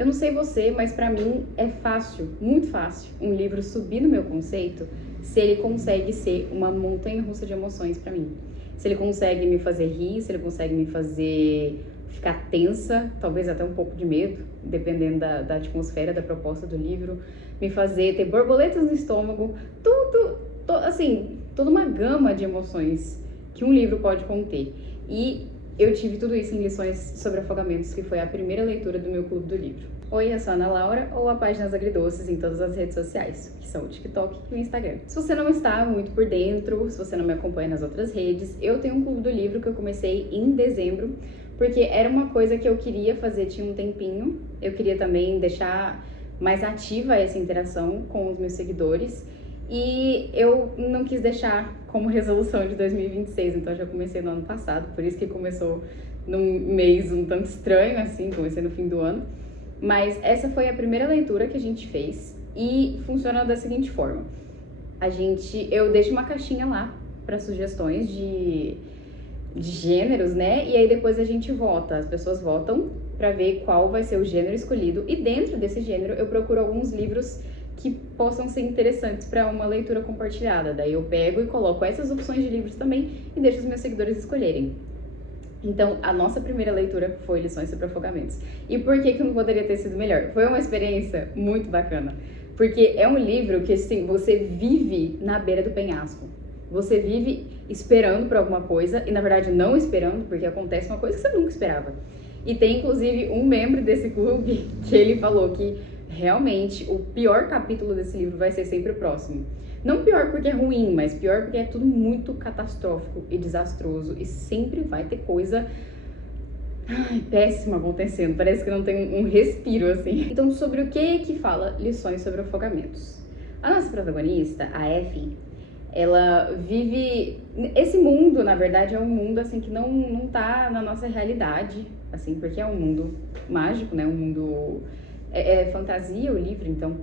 Eu não sei você, mas pra mim é fácil, muito fácil, um livro subir no meu conceito se ele consegue ser uma montanha-russa de emoções pra mim. Se ele consegue me fazer rir, se ele consegue me fazer ficar tensa, talvez até um pouco de medo, dependendo da atmosfera, da proposta do livro, me fazer ter borboletas no estômago, assim, toda uma gama de emoções que um livro pode conter. E eu tive tudo isso em Lições sobre Afogamentos, que foi a primeira leitura do meu clube do livro. Oi, eu sou a Ana Laura, ou a Páginas Agridoces em todas as redes sociais, que são o TikTok e o Instagram. Se você não está muito por dentro, se você não me acompanha nas outras redes, eu tenho um clube do livro que eu comecei em dezembro, porque era uma coisa que eu queria fazer tinha um tempinho. Eu queria também deixar mais ativa essa interação com os meus seguidores, e eu não quis deixar como resolução de 2026, então já comecei no ano passado, por isso que começou num mês um tanto estranho, assim, comecei no fim do ano. Mas essa foi a primeira leitura que a gente fez e funciona da seguinte forma. Eu deixo uma caixinha lá para sugestões de gêneros, né? E aí depois a gente vota, as pessoas votam para ver qual vai ser o gênero escolhido, e dentro desse gênero eu procuro alguns livros que possam ser interessantes para uma leitura compartilhada. Daí eu pego e coloco essas opções de livros também e deixo os meus seguidores escolherem. Então, a nossa primeira leitura foi Lições sobre Afogamentos. E por que não poderia ter sido melhor? Foi uma experiência muito bacana, porque é um livro que, assim, você vive na beira do penhasco. Você vive esperando por alguma coisa e, na verdade, não esperando, porque acontece uma coisa que você nunca esperava. E tem, inclusive, um membro desse clube que ele falou que realmente o pior capítulo desse livro vai ser sempre o próximo. Não pior porque é ruim, mas pior porque é tudo muito catastrófico e desastroso. E sempre vai ter coisa péssima acontecendo. Parece que não tem um respiro, assim. Então, sobre o que fala Lições sobre Afogamentos? A nossa protagonista, a Effie, ela vive... Esse mundo, na verdade, é um mundo, assim, que não tá na nossa realidade, assim, porque é um mundo mágico, né? Um mundo... É fantasia o livro, então...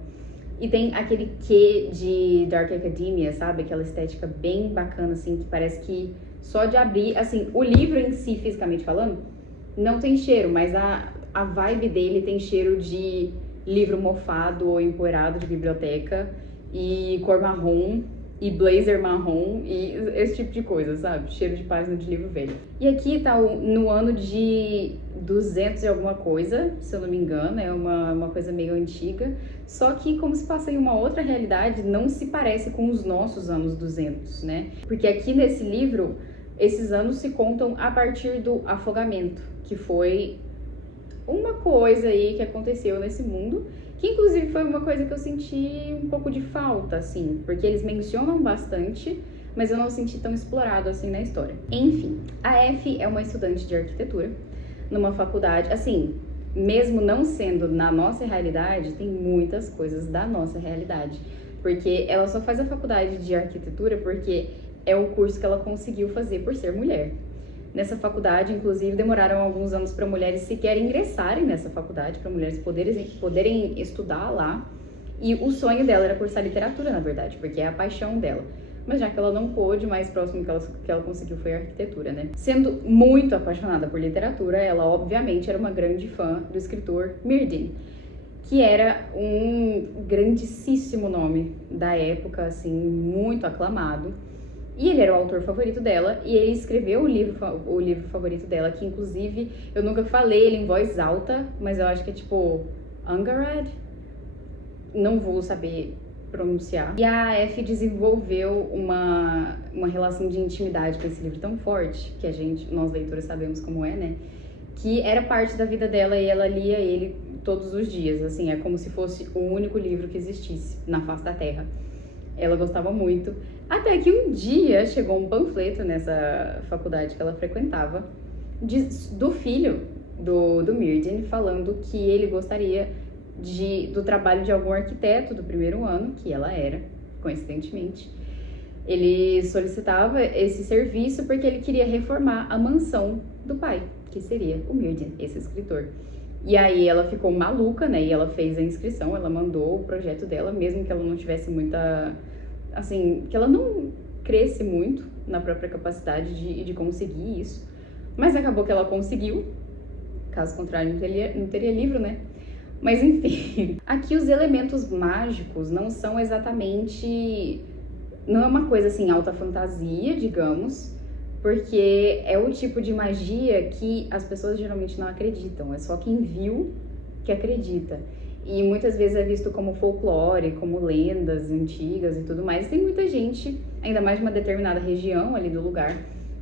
E tem aquele quê de Dark Academia, sabe? Aquela estética bem bacana, assim, que parece que só de abrir... Assim, o livro em si, fisicamente falando, não tem cheiro, mas a vibe dele tem cheiro de livro mofado ou empoeirado de biblioteca, e cor marrom, e blazer marrom, e esse tipo de coisa, sabe? Cheiro de página de livro velho. E aqui tá no ano de 200 e alguma coisa, se eu não me engano, é uma coisa meio antiga, só que como se passa em uma outra realidade, não se parece com os nossos anos 200, né? Porque aqui nesse livro, esses anos se contam a partir do afogamento, que foi uma coisa aí que aconteceu nesse mundo, que inclusive foi uma coisa que eu senti um pouco de falta, assim, porque eles mencionam bastante, mas eu não senti tão explorado assim na história. Enfim, a Effie é uma estudante de arquitetura numa faculdade, assim, mesmo não sendo na nossa realidade, tem muitas coisas da nossa realidade, porque ela só faz a faculdade de arquitetura porque é o curso que ela conseguiu fazer por ser mulher. Nessa faculdade, inclusive, demoraram alguns anos para mulheres sequer ingressarem nessa faculdade, para mulheres poderem estudar lá. E o sonho dela era cursar literatura, na verdade, porque é a paixão dela. Mas já que ela não pôde, o mais próximo que ela conseguiu foi a arquitetura, né? Sendo muito apaixonada por literatura, ela obviamente era uma grande fã do escritor Mirden, que era um grandíssimo nome da época, assim, muito aclamado. E ele era o autor favorito dela, e ele escreveu o livro favorito dela, que inclusive eu nunca falei ele em voz alta, mas eu acho que é tipo Angharad, não vou saber pronunciar. E a Effie desenvolveu uma relação de intimidade com esse livro tão forte, que nós leitores sabemos como é, né? Que era parte da vida dela e ela lia ele todos os dias, assim, é como se fosse o único livro que existisse na face da Terra. Ela gostava muito. Até que um dia chegou um panfleto nessa faculdade que ela frequentava do filho do Mirden, falando que ele gostaria do trabalho de algum arquiteto do primeiro ano, que ela era, coincidentemente. Ele solicitava esse serviço porque ele queria reformar a mansão do pai, que seria o Mirden, esse escritor. E aí ela ficou maluca, né? E ela fez a inscrição, ela mandou o projeto dela, mesmo que ela não tivesse muita... Assim, que ela não cresce muito na própria capacidade de conseguir isso. Mas acabou que ela conseguiu. Caso contrário, não teria livro, né? Mas enfim, aqui os elementos mágicos não são exatamente... Não é uma coisa assim, alta fantasia, digamos, porque é o tipo de magia que as pessoas geralmente não acreditam. É só quem viu que acredita. E muitas vezes é visto como folclore, como lendas antigas e tudo mais. Tem muita gente, ainda mais de uma determinada região ali do lugar,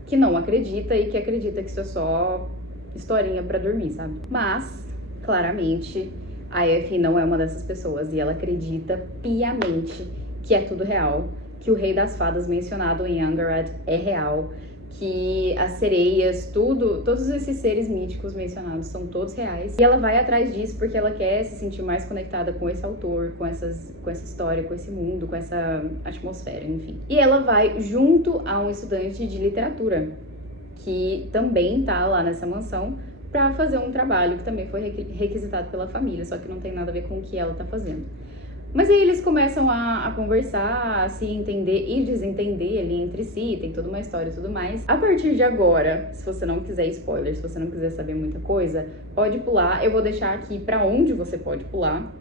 que não acredita e que acredita que isso é só historinha pra dormir, sabe? Mas, claramente, a Effie não é uma dessas pessoas e ela acredita piamente que é tudo real, que o Rei das Fadas mencionado em Angarad é real, que as sereias, todos esses seres míticos mencionados são todos reais. E ela vai atrás disso porque ela quer se sentir mais conectada com esse autor, com essa história, com esse mundo, com essa atmosfera, enfim. E ela vai junto a um estudante de literatura, que também tá lá nessa mansão, para fazer um trabalho que também foi requisitado pela família, só que não tem nada a ver com o que ela tá fazendo. Mas aí eles começam a conversar, a se entender e desentender ali entre si, tem toda uma história e tudo mais. A partir de agora, se você não quiser spoiler, se você não quiser saber muita coisa, pode pular. Eu vou deixar aqui pra onde você pode pular,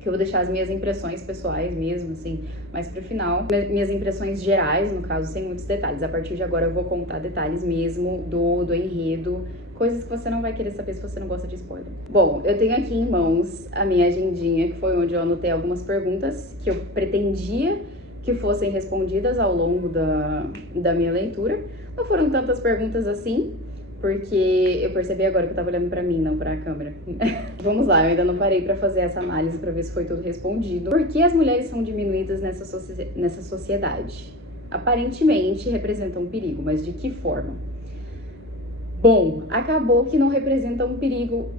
que eu vou deixar as minhas impressões pessoais mesmo, assim, mais pro final. Minhas impressões gerais, no caso, sem muitos detalhes. A partir de agora eu vou contar detalhes mesmo do enredo, coisas que você não vai querer saber se você não gosta de spoiler. Bom, eu tenho aqui em mãos a minha agendinha, que foi onde eu anotei algumas perguntas que eu pretendia que fossem respondidas ao longo da minha leitura. Não foram tantas perguntas assim, porque eu percebi agora que eu tava olhando pra mim, não pra câmera. Vamos lá, eu ainda não parei pra fazer essa análise pra ver se foi tudo respondido. Por que as mulheres são diminuídas nessa sociedade? Aparentemente representam um perigo, mas de que forma? Bom, acabou que não representa um perigo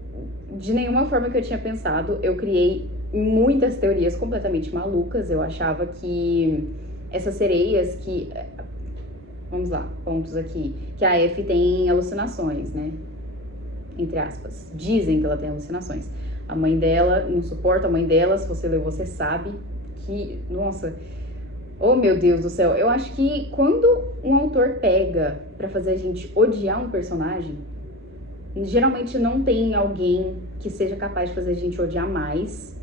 de nenhuma forma que eu tinha pensado. Eu criei muitas teorias completamente malucas. Eu achava que essas sereias que... Vamos lá, pontos aqui. Que a Effie tem alucinações, né? Entre aspas. Dizem que ela tem alucinações. A mãe dela não suporta a mãe dela. Se você leu, você sabe que... Nossa... Oh, meu Deus do céu. Eu acho que quando um autor pega pra fazer a gente odiar um personagem, geralmente não tem alguém que seja capaz de fazer a gente odiar mais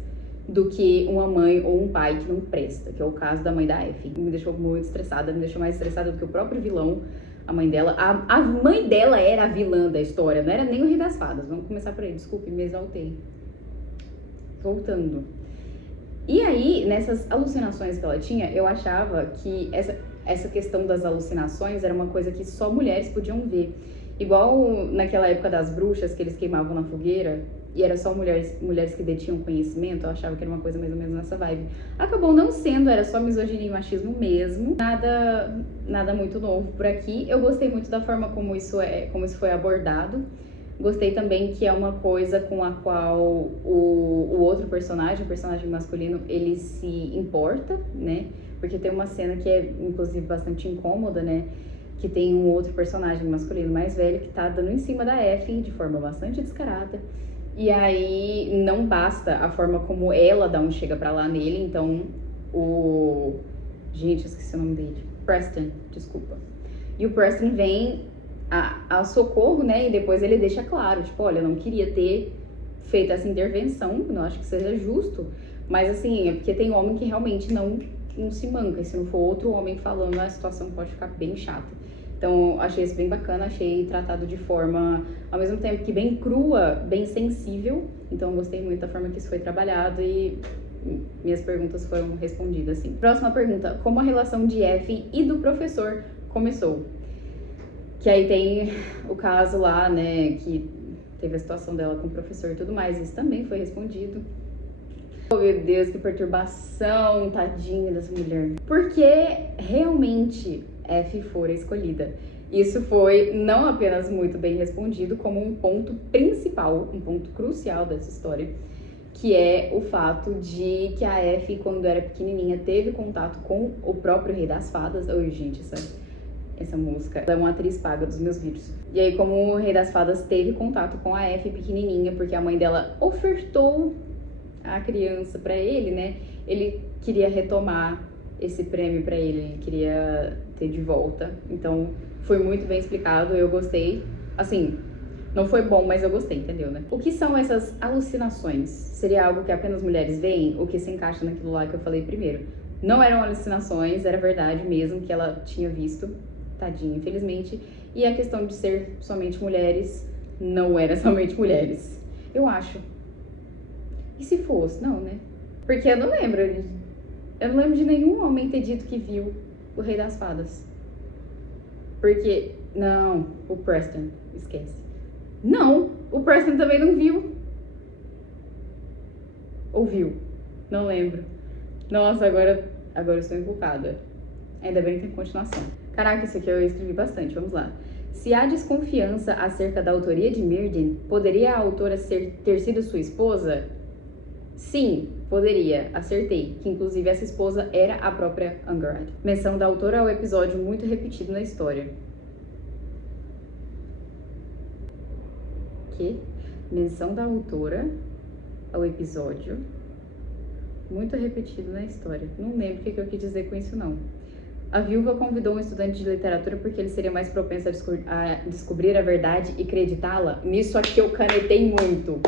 do que uma mãe ou um pai que não presta, que é o caso da mãe da Effie. Me deixou muito estressada, me deixou mais estressada do que o próprio vilão, a mãe dela. A mãe dela era a vilã da história, não era nem o Rei das Fadas. Vamos começar por aí, desculpe, me exaltei. Voltando. E aí, nessas alucinações que ela tinha, eu achava que essa questão das alucinações era uma coisa que só mulheres podiam ver. Igual naquela época das bruxas, que eles queimavam na fogueira, e era só mulheres que detinham conhecimento, eu achava que era uma coisa mais ou menos nessa vibe. Acabou não sendo, era só misoginia e machismo mesmo. Nada muito novo por aqui. Eu gostei muito da forma como isso foi abordado. Gostei também que é uma coisa com a qual o outro personagem, o personagem masculino, ele se importa, né? Porque tem uma cena que é, inclusive, bastante incômoda, né? Que tem um outro personagem masculino mais velho que tá dando em cima da Effie de forma bastante descarada. E aí não basta a forma como ela dá um chega pra lá nele, então Gente, eu esqueci o nome dele. Preston, desculpa. E o Preston vem ao socorro, né? E depois ele deixa claro, tipo, olha, eu não queria ter feito essa intervenção, não acho que seja justo. Mas assim, é porque tem homem que realmente não se manca. E se não for outro homem falando, a situação pode ficar bem chata. Então, achei isso bem bacana, achei tratado de forma, ao mesmo tempo que bem crua, bem sensível. Então, gostei muito da forma que isso foi trabalhado e minhas perguntas foram respondidas, assim. Próxima pergunta, como a relação de Effie e do professor começou? Que aí tem o caso lá, né, que teve a situação dela com o professor e tudo mais, isso também foi respondido. Oh, meu Deus, que perturbação, tadinha dessa mulher. Porque realmente Effie fora escolhida. Isso foi não apenas muito bem respondido, como um ponto principal, um ponto crucial dessa história, que é o fato de que a Effie, quando era pequenininha, teve contato com o próprio Rei das Fadas. Oi, gente, essa música, ela é uma atriz paga dos meus vídeos. E aí, como o Rei das Fadas teve contato com a Effie pequenininha, porque a mãe dela ofertou a criança pra ele, né? Ele queria retomar esse prêmio pra ele queria ter de volta. Então, foi muito bem explicado, eu gostei. Assim, Não foi bom, mas eu gostei, entendeu, né? O que são essas alucinações? Seria algo que apenas mulheres veem? O que se encaixa naquilo lá que eu falei primeiro? Não eram alucinações, era verdade mesmo que ela tinha visto. Tadinha, infelizmente. E a questão de ser somente mulheres, não era somente mulheres. Eu acho. E se fosse? Não, né? Porque eu não lembro. Eu não lembro de nenhum homem ter dito que viu o Rei das Fadas. Porque... Não, o Preston. Esquece. Não, o Preston também não viu. Ou viu? Não lembro. Nossa, agora eu estou encucada. Ainda bem que tem continuação. Caraca, isso aqui eu escrevi bastante, vamos lá. Se há desconfiança acerca da autoria de Myrddin, poderia a autora ter sido sua esposa? Sim, poderia, acertei, que inclusive essa esposa era a própria Angharad. Menção da autora ao episódio muito repetido na história. Que? Menção da autora ao episódio muito repetido na história. Não lembro o que eu quis dizer com isso, não. A viúva convidou um estudante de literatura porque ele seria mais propenso a descobrir a verdade e acreditá-la. Nisso aqui eu canetei muito.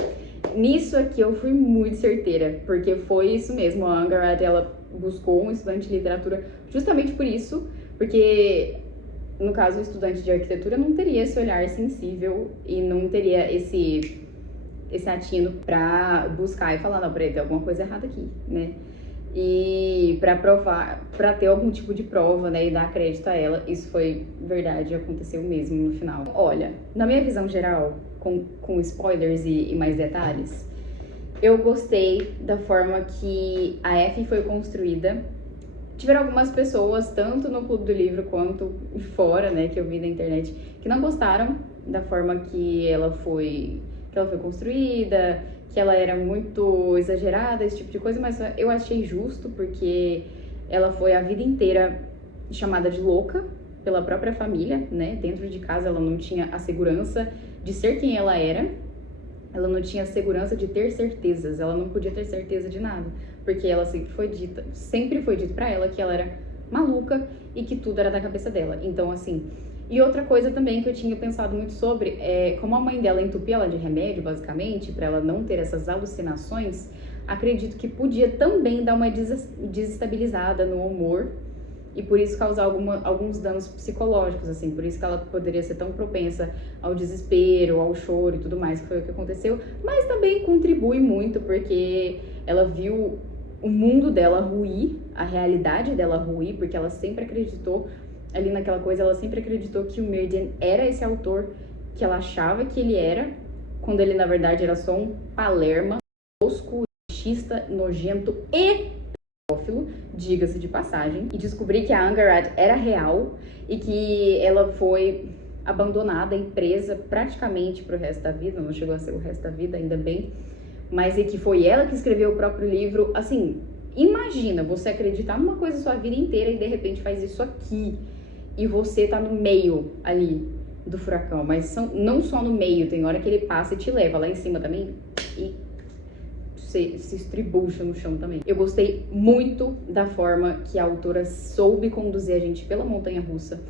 Nisso aqui eu fui muito certeira, porque foi isso mesmo. A Angharad, ela buscou um estudante de literatura justamente por isso, porque, no caso, o estudante de arquitetura não teria esse olhar sensível e não teria esse atino pra buscar e falar, não, peraí, tem alguma coisa errada aqui, né? E pra provar, pra ter algum tipo de prova, né, e dar crédito a ela, isso foi verdade, aconteceu mesmo no final. Olha, na minha visão geral, com spoilers e mais detalhes, eu gostei da forma que a Effie foi construída. Tiveram algumas pessoas, tanto no Clube do Livro quanto fora, né, que eu vi na internet, que não gostaram da forma que ela foi construída, que ela era muito exagerada, esse tipo de coisa, mas eu achei justo, porque ela foi a vida inteira chamada de louca pela própria família, né? Dentro de casa ela não tinha a segurança de ser quem ela era, ela não tinha a segurança de ter certezas, ela não podia ter certeza de nada, porque ela sempre foi dito pra ela que ela era maluca e que tudo era da cabeça dela. Então, assim... E outra coisa também que eu tinha pensado muito sobre é como a mãe dela entupia ela de remédio, basicamente, para ela não ter essas alucinações, acredito que podia também dar uma desestabilizada no humor e por isso causar alguns danos psicológicos, assim, por isso que ela poderia ser tão propensa ao desespero, ao choro e tudo mais, que foi o que aconteceu, mas também contribui muito porque ela viu o mundo dela ruir, a realidade dela ruir, porque ela sempre acreditou ali naquela coisa, ela sempre acreditou que o Myrddin era esse autor que ela achava que ele era, quando ele na verdade era só um palerma, tosco, machista, nojento e pedófilo, diga-se de passagem, e descobri que a Angharad era real e que ela foi abandonada e presa praticamente pro resto da vida, não chegou a ser o resto da vida, ainda bem, mas e que foi ela que escreveu o próprio livro. Assim, imagina você acreditar numa coisa a sua vida inteira e de repente faz isso aqui. E você tá no meio ali do furacão, mas não só no meio, tem hora que ele passa e te leva lá em cima também e se estribucha no chão também. Eu gostei muito da forma que a autora soube conduzir a gente pela montanha-russa,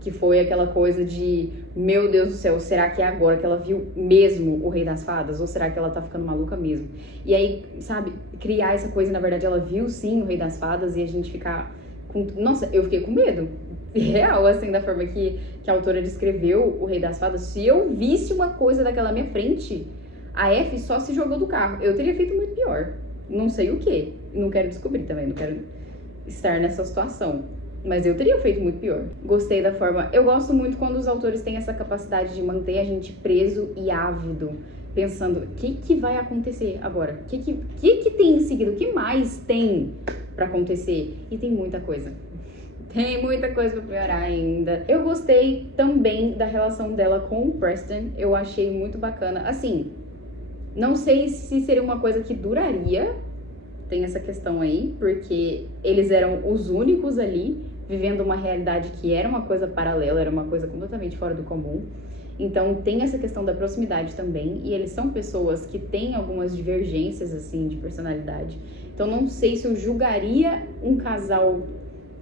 que foi aquela coisa de, meu Deus do céu, será que é agora que ela viu mesmo o Rei das Fadas? Ou será que ela tá ficando maluca mesmo? E aí, sabe, criar essa coisa, na verdade ela viu sim o Rei das Fadas e a gente ficar com... Nossa, eu fiquei com medo. Real, assim, da forma que a autora descreveu o Rei das Fadas. Se eu visse uma coisa daquela à minha frente, a Effie só se jogou do carro. Eu teria feito muito pior. Não sei o que. Não quero descobrir também, não quero estar nessa situação. Mas eu teria feito muito pior. Gostei da forma... Eu gosto muito quando os autores têm essa capacidade de manter a gente preso e ávido, pensando, o que vai acontecer agora? O que tem em seguida? O que mais tem pra acontecer? E tem muita coisa. Tem muita coisa pra piorar ainda. Eu gostei também da relação dela com o Preston. Eu achei muito bacana. Assim, não sei se seria uma coisa que duraria. Tem essa questão aí, porque eles eram os únicos ali, vivendo uma realidade que era uma coisa paralela, era uma coisa completamente fora do comum. Então tem essa questão da proximidade também, e eles são pessoas que têm algumas divergências, assim, de personalidade. Então não sei se eu julgaria um casal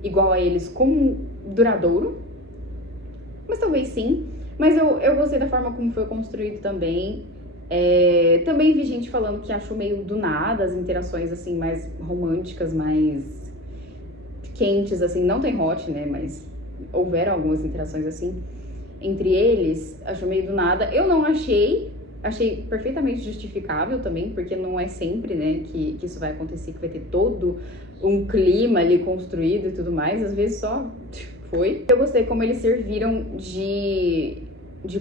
igual a eles como duradouro, mas talvez sim. Mas eu gostei da forma como foi construído também. Também vi gente falando que achou meio do nada as interações, assim, mais românticas, mais quentes, assim. Não tem hot, né, mas houveram algumas interações, assim, entre eles. Achou meio do nada. Eu não achei perfeitamente justificável também, porque não é sempre, né, que isso vai acontecer, que vai ter todo um clima ali construído e tudo mais. Às vezes só foi. Eu gostei como eles serviram de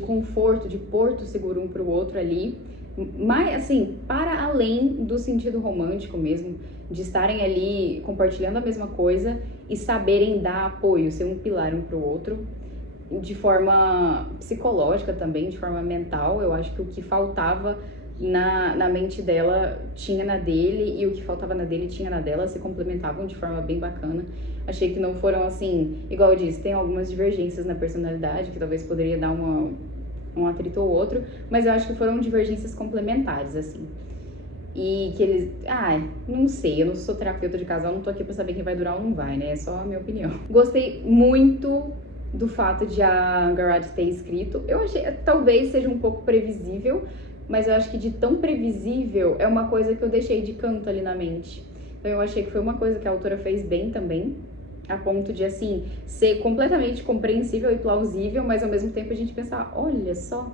conforto, de porto seguro um pro outro ali, mas assim, para além do sentido romântico mesmo, de estarem ali compartilhando a mesma coisa e saberem dar apoio, ser um pilar um pro outro, de forma psicológica também, de forma mental. Eu acho que o que faltava na mente dela tinha na dele, e o que faltava na dele tinha na dela, se complementavam de forma bem bacana. Achei que não foram assim, igual eu disse, tem algumas divergências na personalidade, que talvez poderia dar um atrito ou outro, mas eu acho que foram divergências complementares, assim. E que eles... não sei, eu não sou terapeuta de casal, não tô aqui pra saber quem vai durar ou não vai, né? É só a minha opinião. Gostei muito do fato de a Garage ter escrito. Eu achei, talvez seja um pouco previsível, mas eu acho que de tão previsível é uma coisa que eu deixei de canto ali na mente. Então eu achei que foi uma coisa que a autora fez bem também, a ponto de, assim, ser completamente compreensível e plausível, mas ao mesmo tempo a gente pensar, olha só,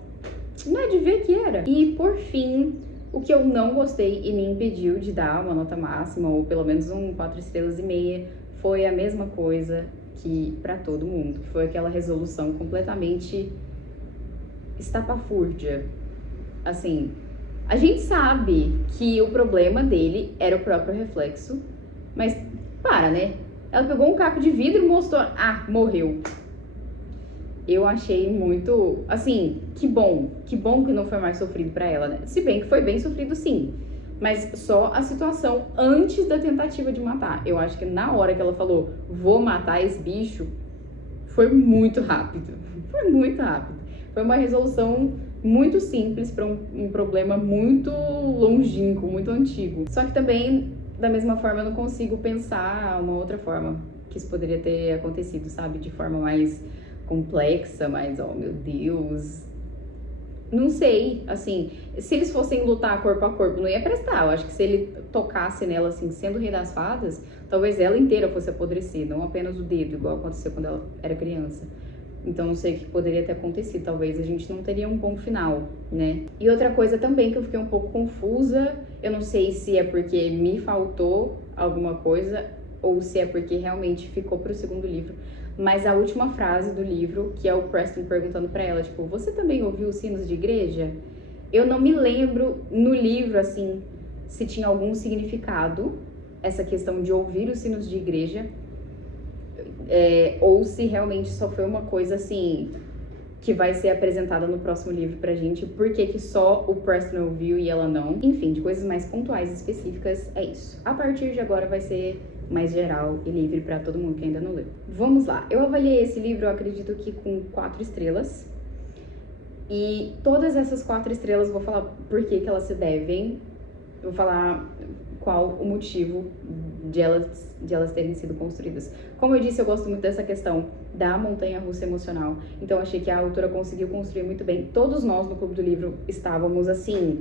não é de ver que era. E por fim, o que eu não gostei e me impediu de dar uma nota máxima, ou pelo menos 4,5 estrelas, foi a mesma coisa que pra todo mundo, que foi aquela resolução completamente estapafúrdia. Assim, a gente sabe que o problema dele era o próprio reflexo, mas né? Ela pegou um caco de vidro e mostrou, morreu. Eu achei muito, assim, que bom que não foi mais sofrido pra ela, né? Se bem que foi bem sofrido, sim, mas só a situação antes da tentativa de matar. Eu acho que na hora que ela falou, vou matar esse bicho, foi muito rápido. Foi muito rápido. Foi uma resolução muito simples para um problema muito longínquo, muito antigo. Só que também, da mesma forma, eu não consigo pensar uma outra forma que isso poderia ter acontecido, sabe? De forma mais complexa, mais, oh meu Deus... Não sei, assim, se eles fossem lutar corpo a corpo, não ia prestar. Eu acho que se ele tocasse nela, assim, sendo o rei das fadas, talvez ela inteira fosse apodrecer, não apenas o dedo, igual aconteceu quando ela era criança. Então, não sei o que poderia ter acontecido. Talvez a gente não teria um bom final, né? E outra coisa também que eu fiquei um pouco confusa, eu não sei se é porque me faltou alguma coisa ou se é porque realmente ficou pro segundo livro, mas a última frase do livro, que é o Preston perguntando pra ela, tipo, você também ouviu os sinos de igreja? Eu não me lembro no livro, assim, se tinha algum significado essa questão de ouvir os sinos de igreja, ou se realmente só foi uma coisa, assim, que vai ser apresentada no próximo livro pra gente, por que só o Preston ouviu e ela não. Enfim, de coisas mais pontuais e específicas, é isso. A partir de agora vai ser mais geral e livre pra todo mundo que ainda não leu. Vamos lá, eu avaliei esse livro, eu acredito que com 4 estrelas. E todas essas 4 estrelas, eu vou falar por que elas se devem. Eu vou falar qual o motivo de elas terem sido construídas. Como eu disse, eu gosto muito dessa questão da montanha-russa emocional. Então, achei que a autora conseguiu construir muito bem. Todos nós no Clube do Livro estávamos assim...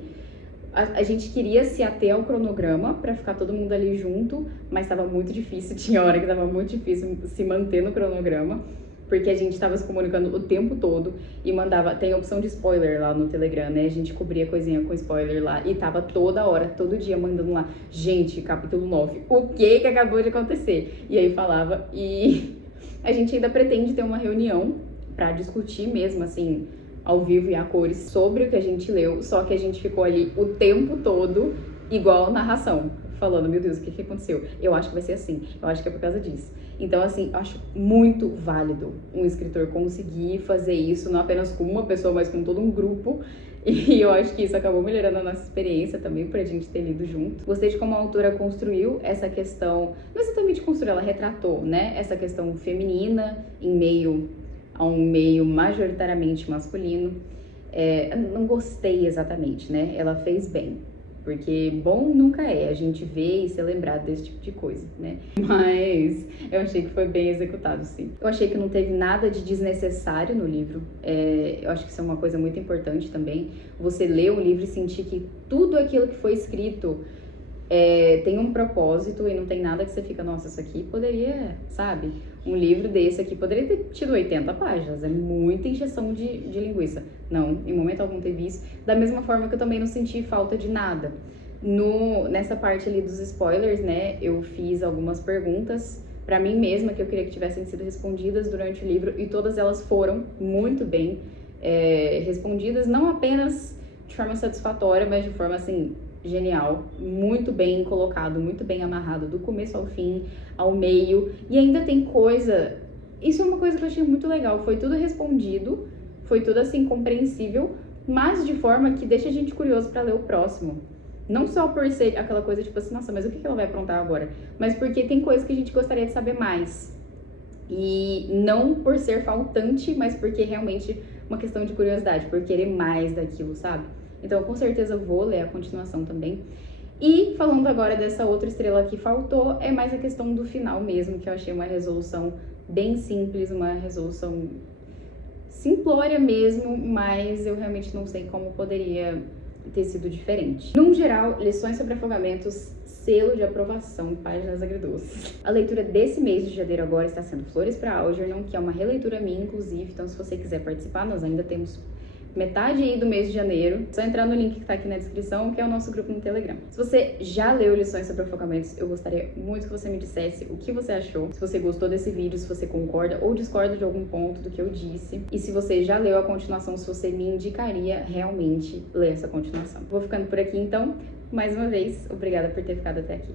A gente queria se ater ao cronograma pra ficar todo mundo ali junto, mas estava muito difícil. Tinha hora que estava muito difícil se manter no cronograma, porque a gente estava se comunicando o tempo todo e mandava... Tem a opção de spoiler lá no Telegram, né? A gente cobria coisinha com spoiler lá e tava toda hora, todo dia mandando lá, gente, capítulo 9, o que acabou de acontecer? E aí falava, e a gente ainda pretende ter uma reunião pra discutir mesmo, assim, ao vivo e a cores, sobre o que a gente leu, só que a gente ficou ali o tempo todo igual narração, falando, meu Deus, o que aconteceu? Eu acho que vai ser assim, eu acho que é por causa disso. Então, assim, eu acho muito válido um escritor conseguir fazer isso, não apenas com uma pessoa, mas com todo um grupo. E eu acho que isso acabou melhorando a nossa experiência também, pra gente ter lido junto. Gostei de como a autora construiu essa questão, não exatamente construiu, ela retratou, né? Essa questão feminina em meio a um meio majoritariamente masculino. Não gostei exatamente, né? Ela fez bem, porque bom nunca é a gente ver e ser lembrado desse tipo de coisa, né? Mas eu achei que foi bem executado, sim. Eu achei que não teve nada de desnecessário no livro. Eu acho que isso é uma coisa muito importante também. Você ler um livro e sentir que tudo aquilo que foi escrito tem um propósito e não tem nada que você fica, nossa, isso aqui poderia, sabe? Um livro desse aqui poderia ter tido 80 páginas, é muita encheção de linguiça. Não, em momento algum teve isso. Da mesma forma que eu também não senti falta de nada. Nessa parte ali dos spoilers, né, eu fiz algumas perguntas pra mim mesma que eu queria que tivessem sido respondidas durante o livro e todas elas foram muito bem respondidas, não apenas de forma satisfatória, mas de forma, assim, genial, muito bem colocado, muito bem amarrado do começo ao fim, ao meio, e ainda tem coisa, isso é uma coisa que eu achei muito legal, foi tudo respondido, foi tudo assim compreensível, mas de forma que deixa a gente curioso pra ler o próximo. Não só por ser aquela coisa tipo assim, nossa, mas o que ela vai aprontar agora? Mas porque tem coisa que a gente gostaria de saber mais. E não por ser faltante, mas porque realmente uma questão de curiosidade, por querer mais daquilo, sabe? Então, com certeza vou ler a continuação também. E falando agora dessa outra estrela que faltou, é mais a questão do final mesmo, que eu achei uma resolução bem simples, uma resolução simplória mesmo, mas eu realmente não sei como poderia ter sido diferente. Num geral, lições sobre afogamentos, selo de aprovação, páginas agridoces. A leitura desse mês de janeiro agora está sendo Flores para Algernon, que é uma releitura minha, inclusive, então se você quiser participar, nós ainda temos metade aí do mês de janeiro, só entrar no link que tá aqui na descrição, que é o nosso grupo no Telegram. Se você já leu Lições sobre Afogamentos, eu gostaria muito que você me dissesse o que você achou, se você gostou desse vídeo, se você concorda ou discorda de algum ponto do que eu disse, e se você já leu a continuação, se você me indicaria realmente ler essa continuação. Vou ficando por aqui então, mais uma vez, obrigada por ter ficado até aqui.